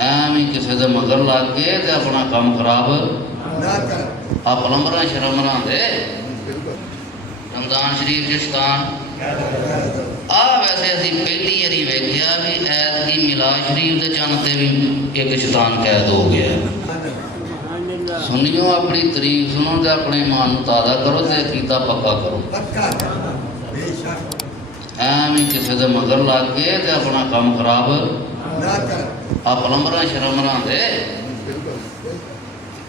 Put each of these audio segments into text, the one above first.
ਐਵੇਂ ਕਿਸੇ ਦੇ ਮਗਰ ਲੱਗ ਕੇ ਤੇ ਆਪਣਾ ਕੰਮ ਖਰਾਬ ਨਾ ਕਰ। ਆ ਪਲੰਬਰਾਂ ਸ਼ਰਮਰਾਂ ਦੇ ਰਮਜ਼ਾਨ ਸ਼ਰੀਫ ਚ ਸ਼ਤਾਨ ਆ। ਵੈਸੇ ਅਸੀਂ ਪਹਿਲੀ ਵਾਰੀ ਵੇਖਿਆ ਵੀ ਐਤਕੀ ਮਿਲਾਦ ਸ਼ਰੀਫ ਦੇ ਚੰਨ ਤੇ ਵੀ ਇੱਕ ਸ਼ਤਾਨ ਕੈਦ ਹੋ ਗਿਆ। ਸੁਣਿਓ, ਆਪਣੀ ਤਾਰੀਫ ਸੁਣੋ ਤੇ ਆਪਣੇ ਇਮਾਨ ਨੂੰ ਤਾਜ਼ਾ ਕਰੋ ਤੇ ਅਕੀਦਾ ਪੱਕਾ ਕਰੋ। ਪੱਕਾ ਕਰ ਬੇਸ਼ੱਕ। ਐਵੇਂ ਕਿਸੇ ਦੇ ਮਗਰ ਲੱਗ ਕੇ ਤੇ ਆਪਣਾ ਕੰਮ ਖਰਾਬ ਨਾ ਕਰ। ਆ ਪਲੰਬਰਾਂ ਸ਼ਰਮਰਾਂ ਦੇ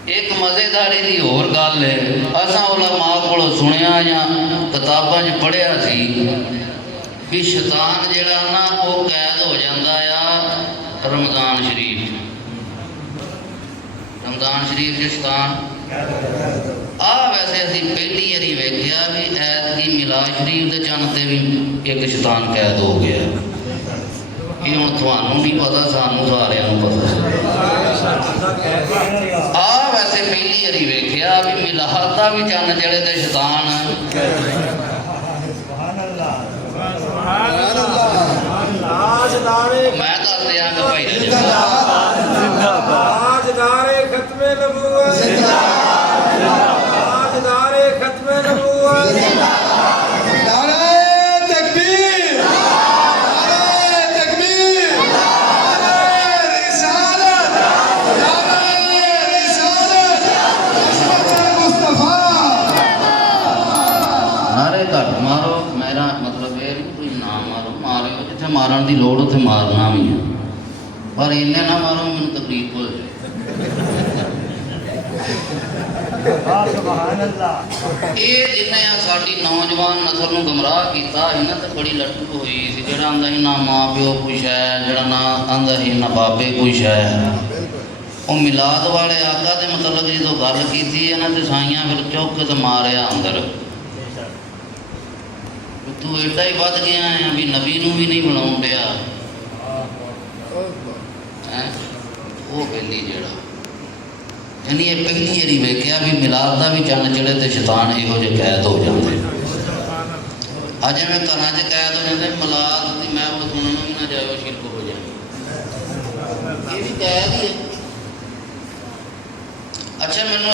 ਇੱਕ ਮਜ਼ੇਦਾਰੀ ਦੀ ਹੋਰ ਗੱਲ ਹੈ। ਅਸਾਂ ਉਲਮਾ ਕੋਲੋਂ ਸੁਣਿਆ ਜਾਂ ਕਿਤਾਬਾਂ 'ਚ ਪੜ੍ਹਿਆ ਸੀ ਵੀ ਸ਼ੈਤਾਨ ਜਿਹੜਾ ਨਾ ਉਹ ਕੈਦ ਹੋ ਜਾਂਦਾ ਆ ਰਮਜ਼ਾਨ ਸ਼ਰੀਫ। ਰਮਜ਼ਾਨ ਸ਼ਰੀਫ 'ਚ ਸ਼ੈਤਾਨ ਆ। ਵੈਸੇ ਅਸੀਂ ਪਹਿਲੀ ਵਾਰੀ ਵੇਖਿਆ ਵੀ ਐਤਕੀ ਮਿਲਾਦ ਸ਼ਰੀਫ ਦੇ ਚੰਨ ਤੇ ਵੀ ਇੱਕ ਸ਼ੈਤਾਨ ਕੈਦ ਹੋ ਗਿਆ। ਇਹ ਹੁਣ ਤੁਹਾਨੂੰ ਨਹੀਂ ਪਤਾ, ਸਾਨੂੰ ਸਾਰਿਆਂ ਨੂੰ ਪਤਾ ਆ। ਵੈਸੇ ਪਹਿਲੀ ਵਾਰੀ ਵੇਖਿਆ ਵੀ ਮਿਲਾਦ ਦਾ ਵੀ ਚੰਨ ਜਿਹੜੇ ਤੇ ਸ਼ੈਤਾਨ। ਮੈਂ ਦੱਸ ਦਿਆਂਗਾ ਭਾਈ ਰਾਜਦਾਰੇ ਖਤਮੇ ਨਬੂਵਤ, ਰਾਜਦਾਰੇ ਖਤਮੇ ਨਬੂਵਤ। ਨਾਰੇ ਤਕਬੀਰ, ਨਾਰੇ ਤਕਬੀਰ, ਨਾਰੇ ਰਿਸਾਲਤ, ਨਾਰੇ ਰਿਸਾਲਤ, ਮੁਸਤਫਾ। ਨਾਰੇ ਘੱਟ ਮਾਰੋ, ਮੇਰਾ ਮਤਲਬ ਇਹ ਨਹੀਂ ਕੋਈ ਨਾ ਮਾਰੋ, ਮਾਰਿਓ ਜਿੱਥੇ ਮਾਰਨ ਦੀ ਲੋੜ ਉੱਥੇ ਮਾਰਨਾ ਵੀ ਆ, ਪਰ ਇੰਨੇ ਨਾ ਮਾਰੋ ਮੈਨੂੰ ਤਕਲੀਫ ਹੋ ਜਾਏ। ਇਹ ਜਿੰਨੇ ਆ ਸਾਡੀ ਨੌਜਵਾਨ ਨਸਲ ਨੂੰ ਗਮਰਾਹ ਕੀਤਾ ਇਹਨਾਂ ਤੇ ਬੜੀ ਲੱਟੂ ਹੋਈ ਸੀ। ਜਿਹੜਾ ਆਂਦਾ ਸੀ ਨਾ ਮਾਂ ਪਿਓ ਕੁਛ ਹੈ, ਜਿਹੜਾ ਨਾ ਆਂਦਾ ਸੀ ਨਾ ਬਾਬੇ ਕੁਛ ਹੈ। ਉਹ ਮਿਲਾਦ ਵਾਲੇ ਆਕਾ ਦੇ ਮਤਲਬ ਜਦੋਂ ਗੱਲ ਕੀਤੀ ਇਹਨਾਂ ਤੇ ਸਾਈਆਂ ਫਿਰ ਚੁੱਕ ਕੇ ਤੇ ਮਾਰਿਆ ਅੰਦਰ। ਤੂੰ ਏਡਾ ਹੀ ਵੱਧ ਗਿਆ ਆ ਵੀ ਨਬੀ ਨੂੰ ਵੀ ਨਹੀਂ ਬਣਾਉਣ ਡਿਆ ਹੈ। ਉਹ ਪਹਿਲੀ ਜਿਹੜਾ ਯਾਨੀ ਇਹ ਪਹਿਲੀ ਵਾਰੀ ਵੇਖਿਆ ਵੀ ਮਿਲਾਦ ਦਾ ਵੀ ਚੰਨ ਚੜੇ ਤੇ ਸ਼ੈਤਾਨ ਇਹੋ ਜਿਹੇ ਕੈਦ ਹੋ ਜਾਂਦੇ। ਅੱਜ ਜਿਵੇਂ ਘਰਾਂ 'ਚ ਕੈਦ ਹੋ ਜਾਂਦੇ, ਮਿਲਾਦ ਦੀ ਮੈਂ ਉਹ ਸੁਣਨ ਨੂੰ ਵੀ ਨਾ ਜਾਇਓ, ਸ਼ਿਰਕ ਹੋ ਜਾਏ। ਇਹ ਵੀ ਕੈਦ ਹੀ ਹੈ। ਅੱਛਾ, ਮੈਨੂੰ